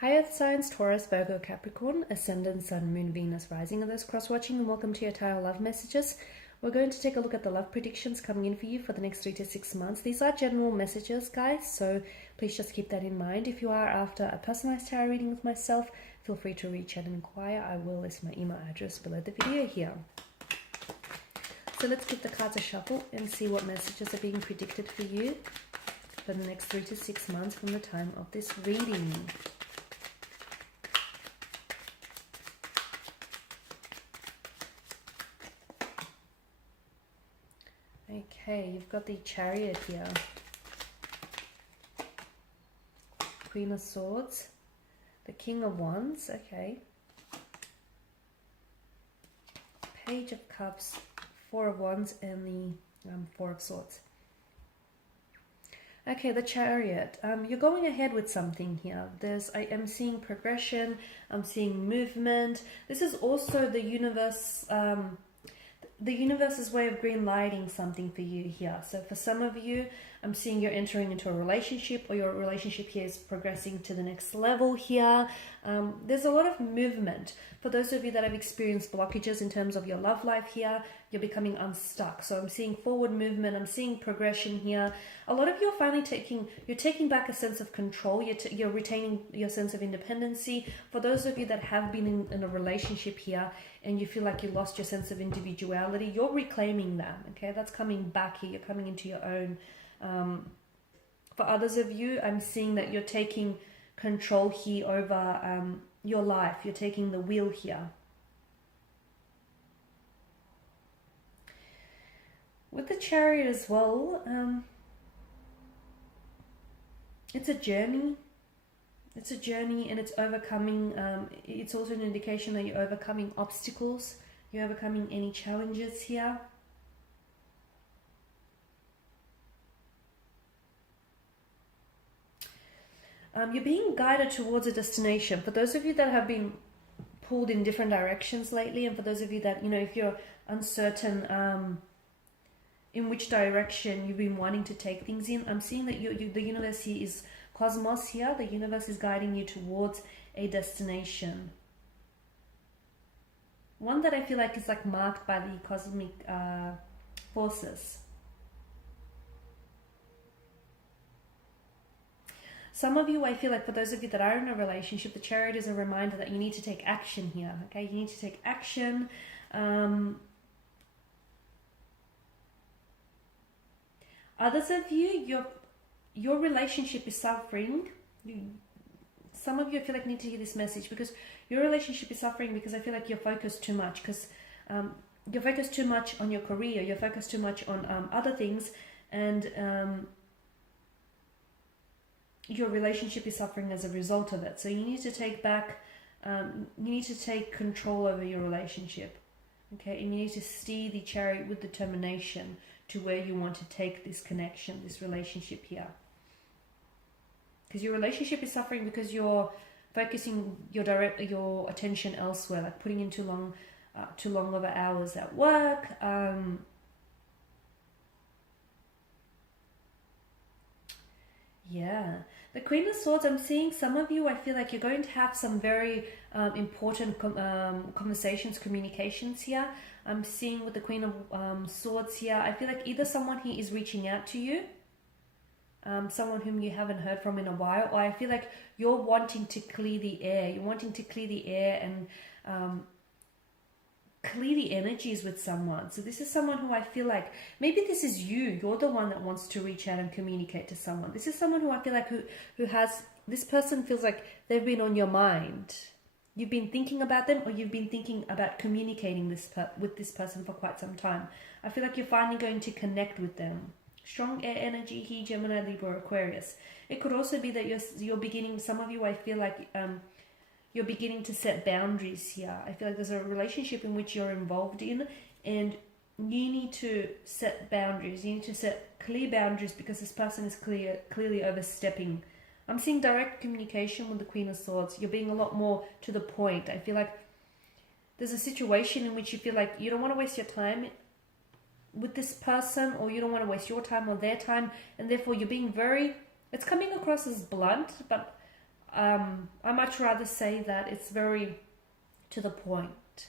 Hi Earth signs, Taurus, Virgo, Capricorn, Ascendant, Sun, Moon, Venus, Rising, and those cross-watching, and welcome to your tarot love messages. We're going to take a look at the love predictions coming in for you for the next 3 to 6 months. These are general messages, guys, so please just keep that in mind. If you are after a personalized tarot reading with myself, feel free to reach out and inquire. I will list my email address below the video here. So let's give the cards a shuffle and see what messages are being predicted for you for the next 3 to 6 months from the time of this reading. Okay, you've got the Chariot here, Queen of Swords, the King of Wands, okay, Page of Cups, Four of Wands, and the Four of Swords. Okay, the Chariot. You're going ahead with something here. I am seeing progression. I'm seeing movement. This is also the universe. The universe's way of green lighting something for you here. So for some of you, I'm seeing you're entering into a relationship, or your relationship here is progressing to the next level here. There's a lot of movement. For those of you that have experienced blockages in terms of your love life here, you're becoming unstuck. So I'm seeing forward movement, I'm seeing progression here. A lot of you are finally taking back a sense of control. You're retaining your sense of independency. For those of you that have been in a relationship here and you feel like you lost your sense of individuality, you're reclaiming that, okay? That's coming back here. You're coming into your own. For others of you, I'm seeing that you're taking control here over your life. You're taking the wheel here. With the Chariot as well, it's a journey. It's a journey, and it's overcoming. It's also an indication that you're overcoming obstacles. You're overcoming any challenges here. You're being guided towards a destination. For those of you that have been pulled in different directions lately, and for those of you that, if you're uncertain in which direction you've been wanting to take things in, I'm seeing that the universe here is cosmos here. The universe is guiding you towards a destination. One that I feel like is like marked by the cosmic forces. Some of you, I feel like for those of you that are in a relationship, the Chariot is a reminder that you need to take action here, okay? You need to take action. Others of you, your relationship is suffering. Some of you, I feel like, need to hear this message because your relationship is suffering because I feel like you're focused too much, because you're focused too much on your career, you're focused too much on other things, and your relationship is suffering as a result of it. So you need to take back, you need to take control over your relationship, okay? And you need to steer the Chariot with determination to where you want to take this connection, this relationship here. Because your relationship is suffering because you're focusing your attention elsewhere, like putting in too long of hours at work. Yeah, the Queen of Swords, I'm seeing some of you, I feel like you're going to have some very important conversations, communications here. I'm seeing with the Queen of Swords here, I feel like either someone here is reaching out to you, someone whom you haven't heard from in a while, or I feel like you're wanting to clear the air. You're wanting to clear the air and clear the energies with someone. So this is someone who I feel like, maybe this is you. You're the one that wants to reach out and communicate to someone. This is someone who I feel like who has, this person feels like they've been on your mind. You've been thinking about them, or you've been thinking about communicating with this person for quite some time. I feel like you're finally going to connect with them. Strong air energy here, Gemini, Libra, Aquarius. It could also be that you're beginning, some of you, I feel like you're beginning to set boundaries here. I feel like there's a relationship in which you're involved in, and you need to set boundaries. You need to set clear boundaries because this person is clearly overstepping. I'm seeing direct communication with the Queen of Swords. You're being a lot more to the point. I feel like there's a situation in which you feel like you don't want to waste your time with this person, or you don't want to waste your time or their time, and therefore you're being very, it's coming across as blunt, but I much rather say that it's very to the point.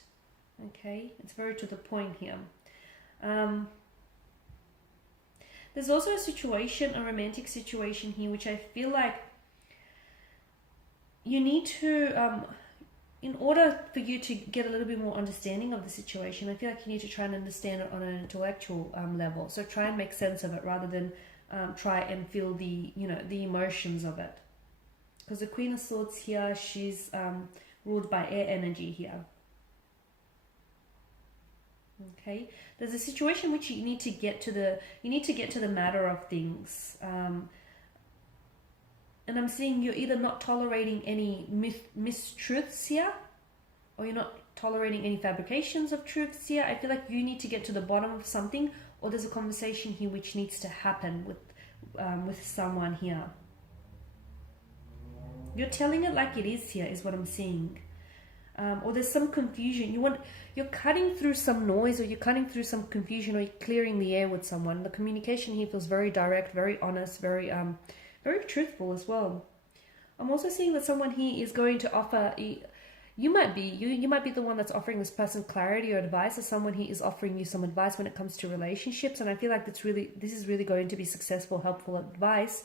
Okay, it's very to the point here. There's also a situation, a romantic situation here, which I feel like you need to, in order for you to get a little bit more understanding of the situation, I feel like you need to try and understand it on an intellectual level. So try and make sense of it rather than try and feel the, the emotions of it. Because the Queen of Swords here, she's ruled by air energy here. Okay, there's a situation which you need to get to the matter of things, and I'm seeing you're either not tolerating any mistruths here, or you're not tolerating any fabrications of truths here. I feel like you need to get to the bottom of something, or there's a conversation here which needs to happen with someone here. You're telling it like it is here, is what I'm seeing. Or there's some confusion. You're cutting through some noise, or you're cutting through some confusion, or you're clearing the air with someone. The communication here feels very direct, very honest, very truthful as well. I'm also seeing that someone here is going to offer. You might be the one that's offering this person clarity or advice, or someone here is offering you some advice when it comes to relationships. And I feel like this is really going to be successful, helpful advice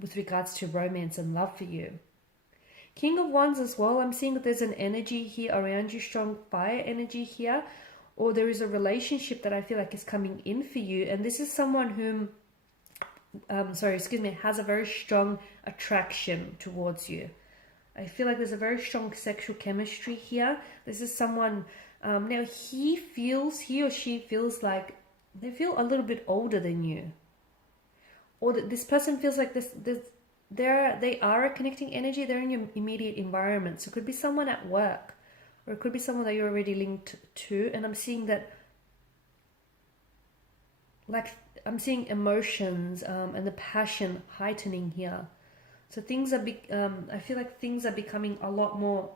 with regards to romance and love for you. King of Wands as well, I'm seeing that there's an energy here around you, strong fire energy here, or there is a relationship that I feel like is coming in for you, and this is someone whom, has a very strong attraction towards you. I feel like there's a very strong sexual chemistry here. This is someone, now he or she feels like they feel a little bit older than you, or that this person feels like they are a connecting energy. They're in your immediate environment. So it could be someone at work, or it could be someone that you're already linked to. And I'm seeing that, like, I'm seeing emotions and the passion heightening here. So things are I feel like things are becoming a lot more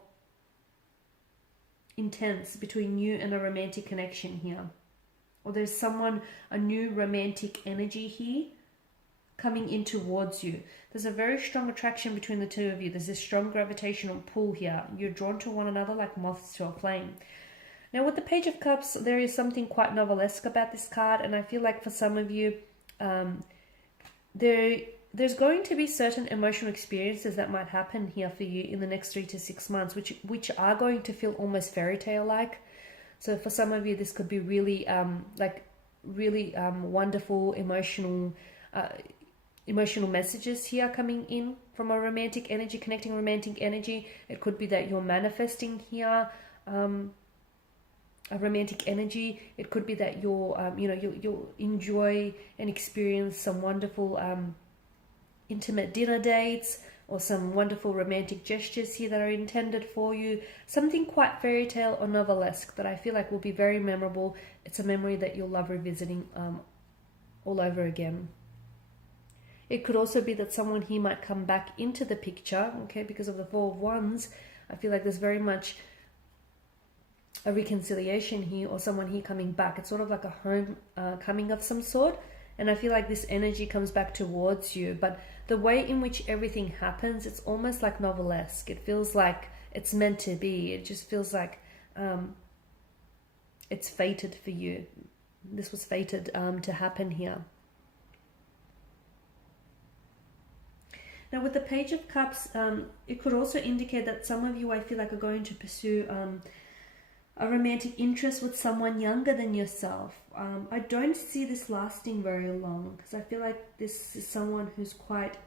intense between you and a romantic connection here. Or there's a new romantic energy here coming in towards you. There's a very strong attraction between the two of you. There's this strong gravitational pull here. You're drawn to one another like moths to a flame. Now with the Page of Cups, there is something quite novelesque about this card, and I feel like for some of you, there's going to be certain emotional experiences that might happen here for you in the next 3 to 6 months, which are going to feel almost fairy tale like. So for some of you, this could be really wonderful emotional messages here coming in from a romantic energy, connecting romantic energy. It could be that you're manifesting here a romantic energy. It could be that you'll enjoy and experience some wonderful intimate dinner dates, or some wonderful romantic gestures here that are intended for you. Something quite fairy tale or novelesque that I feel like will be very memorable. It's a memory that you'll love revisiting all over again. It could also be that someone here might come back into the picture, okay, because of the Four of Wands. I feel like there's very much a reconciliation here, or someone here coming back. It's sort of like a homecoming of some sort, and I feel like this energy comes back towards you. But the way in which everything happens, it's almost like novelesque. It feels like it's meant to be. It just feels like it's fated for you. This was fated to happen here. Now with the Page of Cups, it could also indicate that some of you, I feel like, are going to pursue a romantic interest with someone younger than yourself. I don't see this lasting very long, because I feel like this is someone who's quite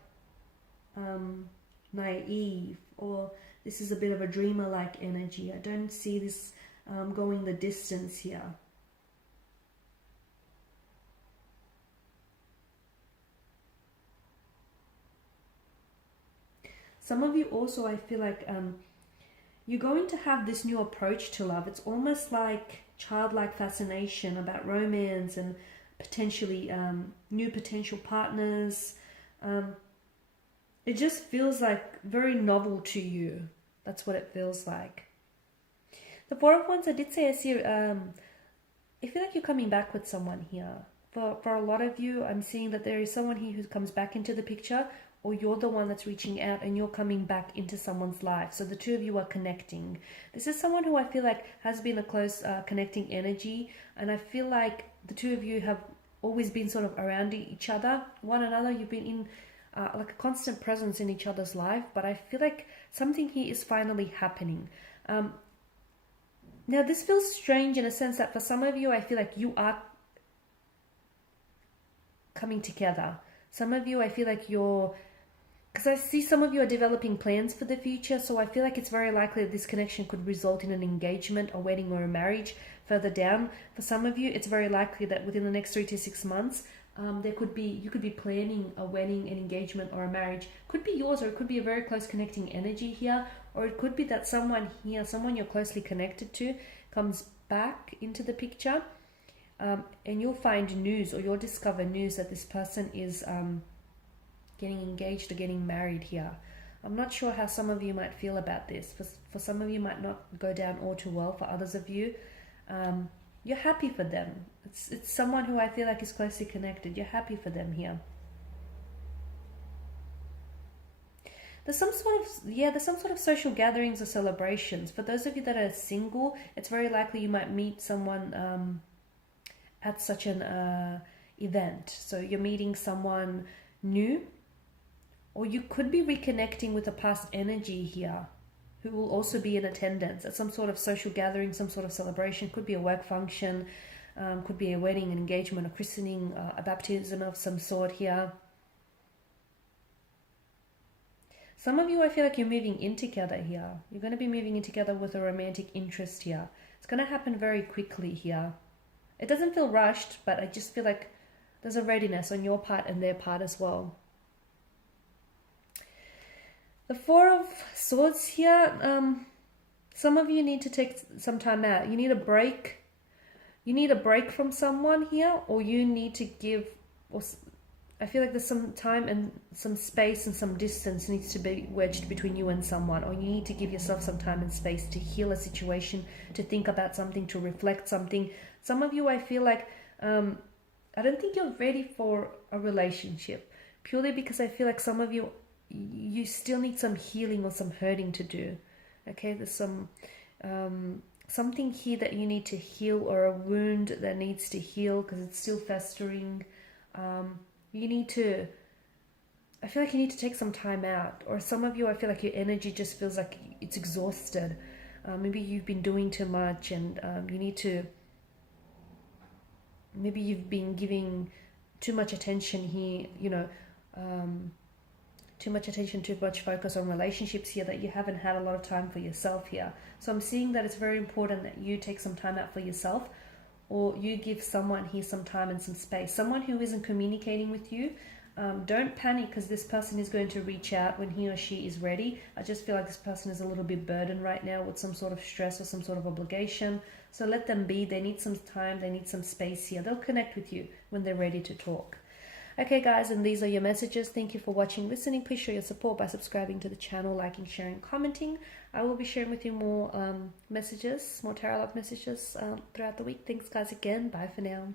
naive, or this is a bit of a dreamer-like energy. I don't see this going the distance here. Some of you also, I feel like you're going to have this new approach to love. It's almost like childlike fascination about romance and potentially new potential partners. It just feels like very novel to you. That's what it feels like. The Four of Wands, I did say, I see, I feel like you're coming back with someone here. For a lot of you, I'm seeing that there is someone here who comes back into the picture, or you're the one that's reaching out and you're coming back into someone's life. So the two of you are connecting. This is someone who I feel like has been a close connecting energy, and I feel like the two of you have always been sort of around each other, one another. You've been in like a constant presence in each other's life, but I feel like something here is finally happening. Now this feels strange in a sense that for some of you, I feel like you are coming together. Some of you, I feel like because I see some of you are developing plans for the future, so I feel like it's very likely that this connection could result in an engagement, a wedding, or a marriage further down. For some of you, it's very likely that within the next 3 to 6 months, you could be planning a wedding, an engagement, or a marriage. Could be yours, or it could be a very close connecting energy here, or it could be that someone here, someone you're closely connected to, comes back into the picture, and you'll find news, or you'll discover news that this person is getting engaged or getting married here. I'm not sure how some of you might feel about this. For some of you, might not go down all too well. For others of you, you're happy for them. It's someone who I feel like is closely connected. You're happy for them here. There's some sort of social gatherings or celebrations. For those of you that are single, it's very likely you might meet someone at such an event. So you're meeting someone new, or you could be reconnecting with a past energy here who will also be in attendance at some sort of social gathering, some sort of celebration. Could be a work function, could be a wedding, an engagement, a christening, a baptism of some sort here. Some of you, I feel like you're moving in together here. You're going to be moving in together with a romantic interest here. It's going to happen very quickly here. It doesn't feel rushed, but I just feel like there's a readiness on your part and their part as well. The Four of Swords here, some of you need to take some time out. You need a break. You need a break from someone here, or you need to give, or I feel like there's some time and some space and some distance needs to be wedged between you and someone, or you need to give yourself some time and space to heal a situation, to think about something, to reflect something. Some of you, I feel like, I don't think you're ready for a relationship, purely because I feel like some of you, you still need some healing or some hurting to do. Okay, there's some something here that you need to heal, or a wound that needs to heal because it's still festering. You need to, I feel like you need to take some time out. Or some of you, I feel like your energy just feels like it's exhausted. Maybe you've been doing too much, and you need to, maybe you've been giving too much attention here, too much attention, too much focus on relationships here, that you haven't had a lot of time for yourself here. So I'm seeing that it's very important that you take some time out for yourself, or you give someone here some time and some space. Someone who isn't communicating with you, don't panic, because this person is going to reach out when he or she is ready. I just feel like this person is a little bit burdened right now with some sort of stress or some sort of obligation. So let them be. They need some time. They need some space here. They'll connect with you when they're ready to talk. Okay guys, and these are your messages. Thank you for watching, listening. Please show your support by subscribing to the channel, liking, sharing, commenting. I will be sharing with you more messages, more tarot love messages throughout the week. Thanks guys again. Bye for now.